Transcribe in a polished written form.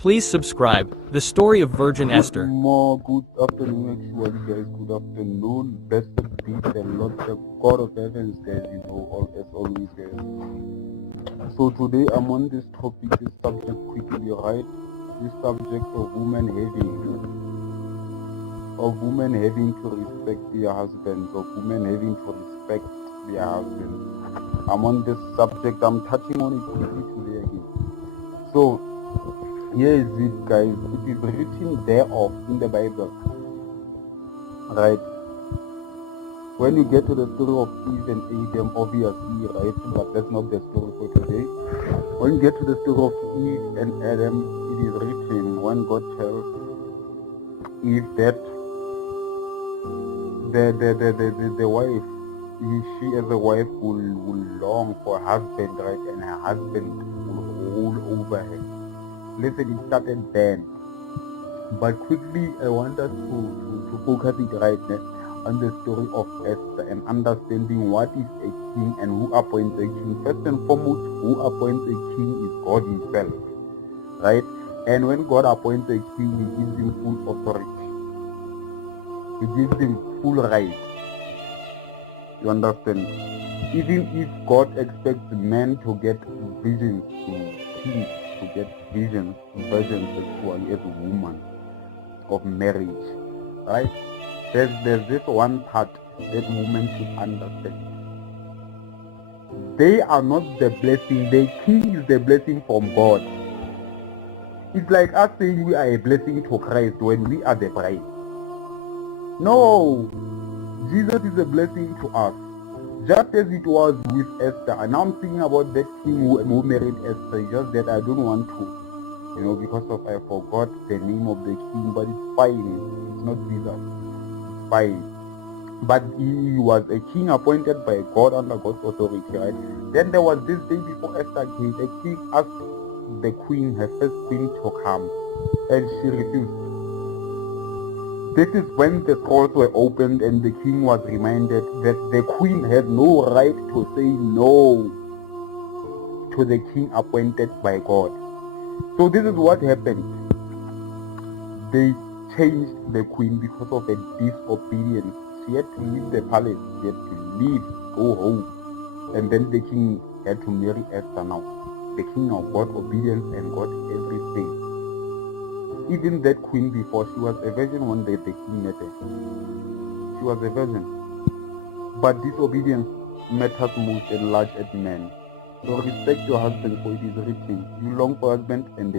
Please subscribe. The story of Virgin Esther. Good afternoon, actually, guys. Good afternoon. Blessed be the Lord, the God of heavens, guys. As always, guys. So today I'm on this topic, this subject quickly, right? This subject of women having to respect their husbands, of women having to respect their husbands. I'm on this subject. I'm touching on it quickly today again. So here is it, guys. It is written thereof in the Bible, right? When you get to the story of Eve and Adam, obviously, right? But that's not the story for today. When you get to the story of Eve and Adam, it is written when God tells Eve that the wife, she as a wife will long for a husband, right? And her husband will rule over her. Listen, it started then. But quickly, I want us to focus it right now on the story of Esther and understanding what is a king and who appoints a king. First and foremost, who appoints a king is God himself, right? And when God appoints a king, he gives him full authority. He gives him full right. You understand? Even if God expects men to get visions, kings to get visions, virgins actually as a woman of marriage, right? There's this one part that women should understand. They are not the blessing. The king is the blessing from God. It's like us saying we are a blessing to Christ when we are the bride. No, Jesus is a blessing to us. Just as it was with Esther. And now I'm thinking about that king who married Esther. Just that I don't want to, because of I forgot the name of the king, but it's fine. It's not Jesus. It's fine. But he was a king appointed by God under God's authority, right? Then there was this day before Esther came, the king asked the queen, her first queen, to come, and she refused. This is when the scrolls were opened and the king was reminded that the queen had no right to say no to the king appointed by God. So this is what happened. They changed the queen because of a disobedience. She had to leave the palace. She had to leave, go home. And then the king had to marry Esther now. The king now got obedience and got everything. Even that queen before, she was a virgin when the king met her. She was a virgin. But disobedience matters most and large at men. So respect your husband, for it is written, you long for husband and they will